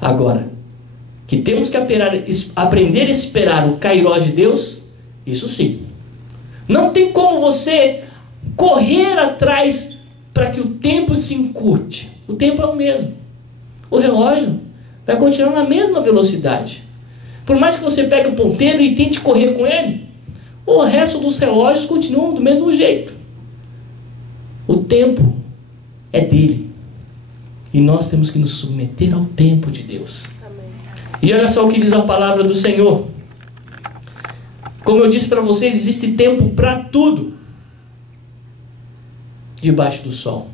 Agora, que temos que aprender a esperar o kairós de Deus, isso sim. Não tem como você correr atrás para que o tempo se encurte. O tempo é o mesmo. O relógio vai continuar na mesma velocidade. Por mais que você pegue o ponteiro e tente correr com ele, o resto dos relógios continuam do mesmo jeito. O tempo é dele. E nós temos que nos submeter ao tempo de Deus. Amém. E olha só o que diz a palavra do Senhor. Como eu disse para vocês, existe tempo para tudo debaixo do sol.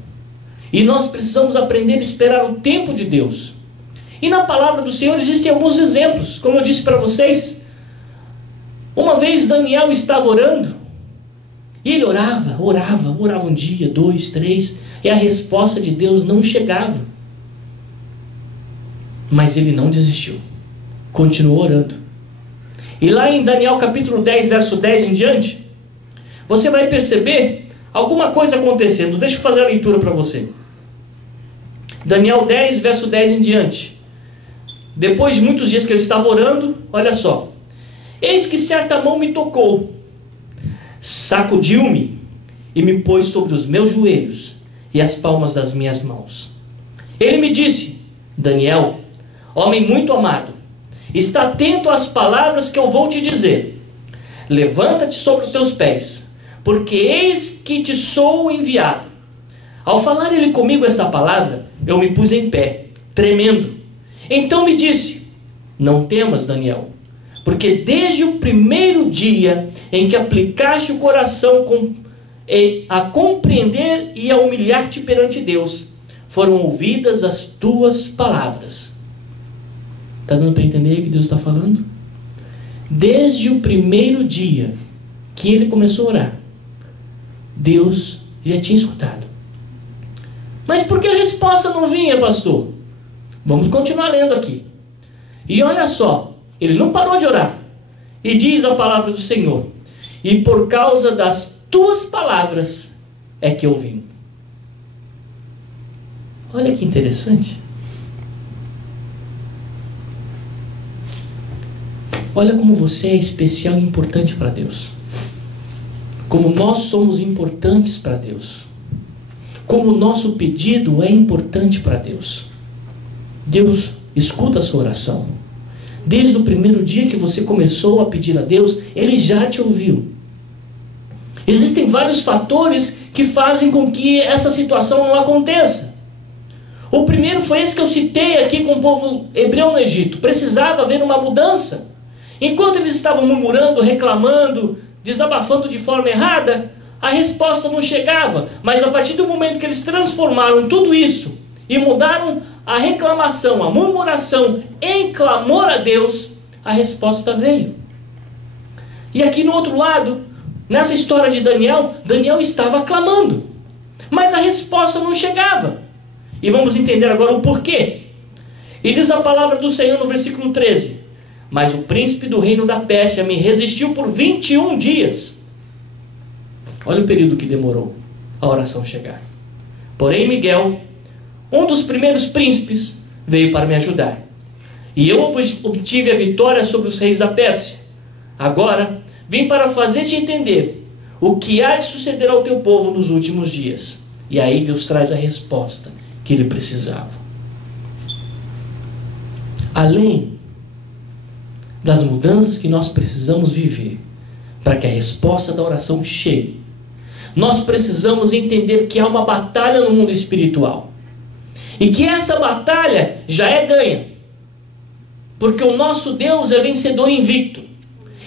E nós precisamos aprender a esperar o tempo de Deus. E na palavra do Senhor existem alguns exemplos. Como eu disse para vocês, uma vez Daniel estava orando, e ele orava um dia, 2, 3, e a resposta de Deus não chegava. Mas ele não desistiu, continuou orando. E lá em Daniel capítulo 10, verso 10 em diante, você vai perceber alguma coisa acontecendo. Deixa eu fazer a leitura para você. Daniel 10, verso 10 em diante. Depois de muitos dias que ele estava orando, olha só. Eis que certa mão me tocou, sacudiu-me e me pôs sobre os meus joelhos e as palmas das minhas mãos. Ele me disse: Daniel, homem muito amado, está atento às palavras que eu vou te dizer. Levanta-te sobre os teus pés, porque eis que te sou enviado. Ao falar ele comigo esta palavra, eu me pus em pé, tremendo. Então me disse: não temas, Daniel, porque desde o primeiro dia em que aplicaste o coração a compreender e a humilhar-te perante Deus, foram ouvidas as tuas palavras. Está dando para entender o que Deus está falando? Desde o primeiro dia que ele começou a orar, Deus já tinha escutado. Mas por que a resposta não vinha, pastor? Vamos continuar lendo aqui. E olha só, ele não parou de orar. E diz a palavra do Senhor: e por causa das tuas palavras é que eu vim. Olha que interessante. Olha como você é especial e importante para Deus. Como nós somos importantes para Deus. Como o nosso pedido é importante para Deus. Deus escuta a sua oração. Desde o primeiro dia que você começou a pedir a Deus, Ele já te ouviu. Existem vários fatores que fazem com que essa situação não aconteça. O primeiro foi esse que eu citei aqui com o povo hebreu no Egito. Precisava haver uma mudança. Enquanto eles estavam murmurando, reclamando, desabafando de forma errada, a resposta não chegava. Mas a partir do momento que eles transformaram tudo isso e mudaram a reclamação, a murmuração em clamor a Deus, a resposta veio. E aqui no outro lado, nessa história de Daniel, Daniel estava clamando, mas a resposta não chegava. E vamos entender agora o porquê. E diz a palavra do Senhor no versículo 13: mas o príncipe do reino da Pérsia me resistiu por 21 dias. Olha o período que demorou a oração chegar. Porém Miguel, um dos primeiros príncipes, veio para me ajudar. E eu obtive a vitória sobre os reis da Pérsia. Agora vim para fazer-te entender o que há de suceder ao teu povo nos últimos dias. E aí Deus traz a resposta que ele precisava. Além das mudanças que nós precisamos viver para que a resposta da oração chegue, nós precisamos entender que há uma batalha no mundo espiritual. E que essa batalha já é ganha. Porque o nosso Deus é vencedor invicto.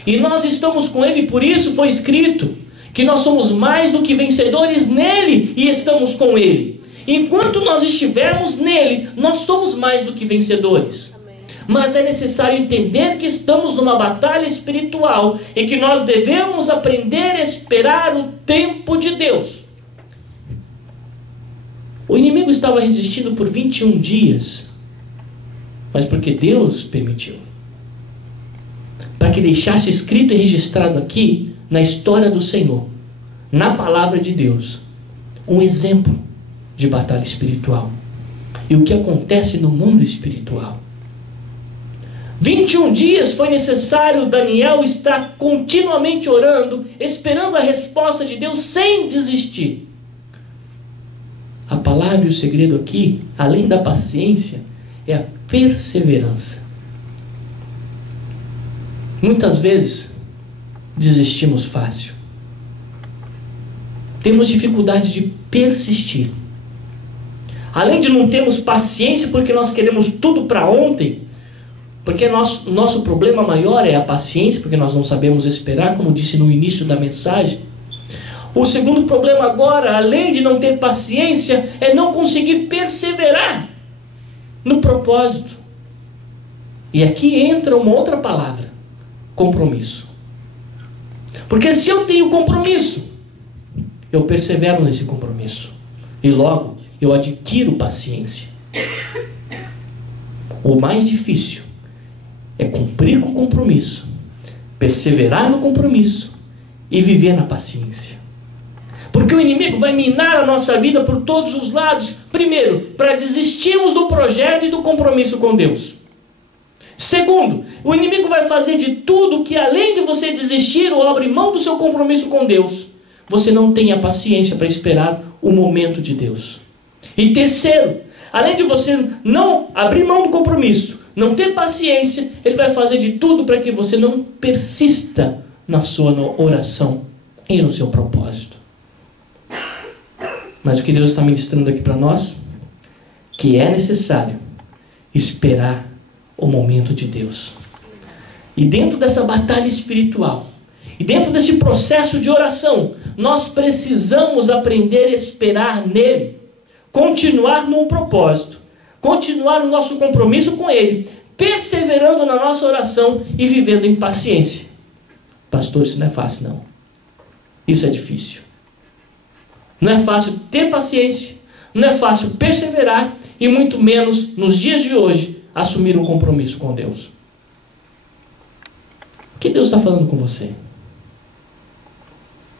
E nós estamos com Ele, por isso foi escrito que nós somos mais do que vencedores nele e estamos com Ele. Enquanto nós estivermos nele, nós somos mais do que vencedores. Amém. Mas é necessário entender que estamos numa batalha espiritual e que nós devemos aprender a esperar o tempo de Deus. O inimigo estava resistindo por 21 dias, mas porque Deus permitiu. Para que deixasse escrito e registrado aqui, na história do Senhor, na palavra de Deus, um exemplo de batalha espiritual. E o que acontece no mundo espiritual. 21 dias foi necessário Daniel estar continuamente orando, esperando a resposta de Deus sem desistir. A palavra e o segredo aqui, além da paciência, é a perseverança. Muitas vezes desistimos fácil. Temos dificuldade de persistir. Além de não termos paciência porque nós queremos tudo para ontem, porque nosso problema maior é a paciência, porque nós não sabemos esperar, como disse no início da mensagem. O segundo problema agora, além de não ter paciência, é não conseguir perseverar no propósito. E aqui entra uma outra palavra: compromisso. Porque se eu tenho compromisso, eu persevero nesse compromisso. E logo, eu adquiro paciência. O mais difícil é cumprir com o compromisso, perseverar no compromisso e viver na paciência. Porque o inimigo vai minar a nossa vida por todos os lados. Primeiro, para desistirmos do projeto e do compromisso com Deus. Segundo, o inimigo vai fazer de tudo que, além de você desistir ou abrir mão do seu compromisso com Deus, você não tenha paciência para esperar o momento de Deus. E terceiro, além de você não abrir mão do compromisso, não ter paciência, ele vai fazer de tudo para que você não persista na sua oração e no seu propósito. Mas o que Deus está ministrando aqui para nós, que é necessário esperar o momento de Deus. E dentro dessa batalha espiritual, e dentro desse processo de oração, nós precisamos aprender a esperar nele, continuar no propósito, continuar no nosso compromisso com ele, perseverando na nossa oração e vivendo em paciência. Pastor, isso não é fácil não. Isso é difícil. Não é fácil ter paciência, não é fácil perseverar e muito menos nos dias de hoje assumir um compromisso com Deus. O que Deus está falando com você?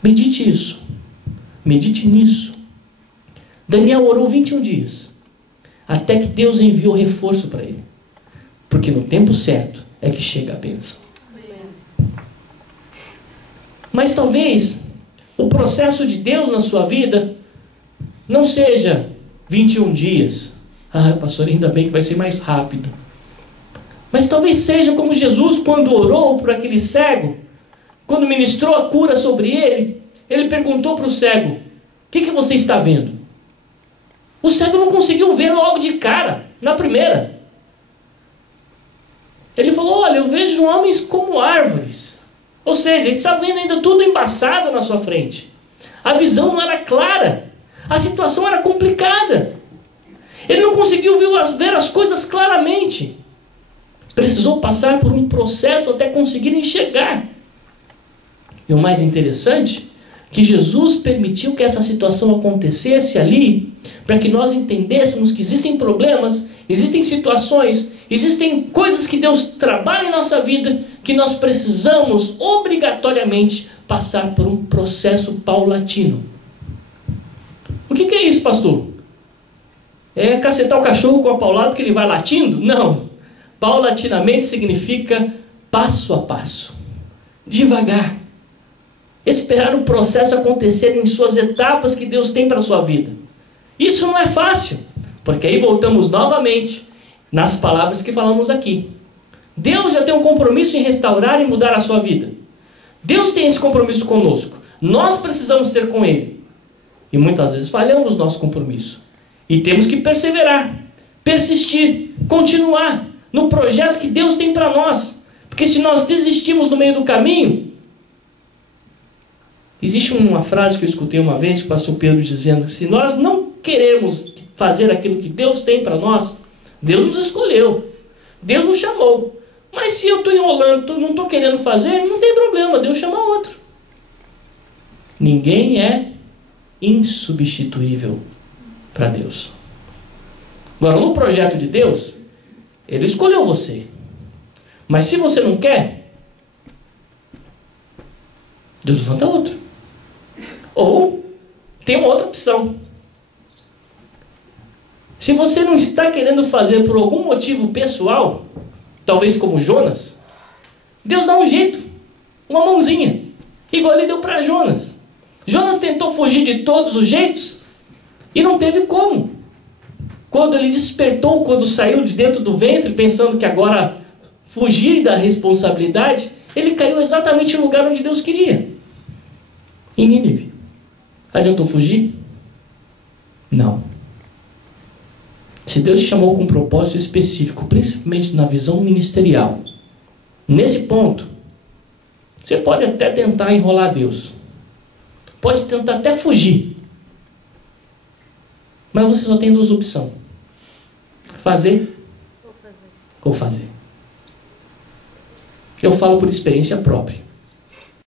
Medite isso. Medite nisso. Daniel orou 21 dias, até que Deus enviou reforço para ele. Porque no tempo certo é que chega a bênção. Mas talvez o processo de Deus na sua vida não seja 21 dias. Ah, pastor, ainda bem que vai ser mais rápido. Mas talvez seja como Jesus, quando orou por aquele cego, quando ministrou a cura sobre ele, ele perguntou para o cego: o que você está vendo? O cego não conseguiu ver logo de cara, na primeira. Ele falou: olha, eu vejo homens como árvores. Ou seja, ele está vendo ainda tudo embaçado na sua frente. A visão não era clara. A situação era complicada. Ele não conseguiu ver as coisas claramente. Precisou passar por um processo até conseguir enxergar. E o mais interessante, que Jesus permitiu que essa situação acontecesse ali, para que nós entendêssemos que existem problemas, existem situações, existem coisas que Deus trabalha em nossa vida, que nós precisamos obrigatoriamente passar por um processo paulatino. O que é isso, pastor? É cacetar o cachorro com a paulada porque ele vai latindo? Não. Paulatinamente significa passo a passo, devagar. Esperar o processo acontecer em suas etapas que Deus tem para a sua vida. Isso não é fácil, porque aí voltamos novamente nas palavras que falamos aqui. Deus já tem um compromisso em restaurar e mudar a sua vida. Deus tem esse compromisso conosco. Nós precisamos ter com Ele. E muitas vezes falhamos no nosso compromisso. E temos que perseverar, persistir, continuar no projeto que Deus tem para nós. Porque se nós desistimos no meio do caminho... Existe uma frase que eu escutei uma vez, que o pastor Pedro dizendo que se nós não queremos fazer aquilo que Deus tem para nós, Deus nos escolheu, Deus nos chamou. Mas se eu estou enrolando, não estou querendo fazer, não tem problema, Deus chama outro. Ninguém é insubstituível para Deus. Agora, no projeto de Deus, Ele escolheu você. Mas se você não quer, Deus levanta outro. Ou tem uma outra opção. Se você não está querendo fazer por algum motivo pessoal, talvez como Jonas, Deus dá um jeito, uma mãozinha, igual ele deu para Jonas. Jonas tentou fugir de todos os jeitos e não teve como. Quando ele despertou, quando saiu de dentro do ventre, pensando que agora fugir da responsabilidade, ele caiu exatamente no lugar onde Deus queria, em Nínive. Adiantou fugir? Não. Se Deus te chamou com um propósito específico, principalmente na visão ministerial, nesse ponto, você pode até tentar enrolar Deus. Pode tentar até fugir. Mas você só tem duas opções. Fazer ou fazer. Eu falo por experiência própria.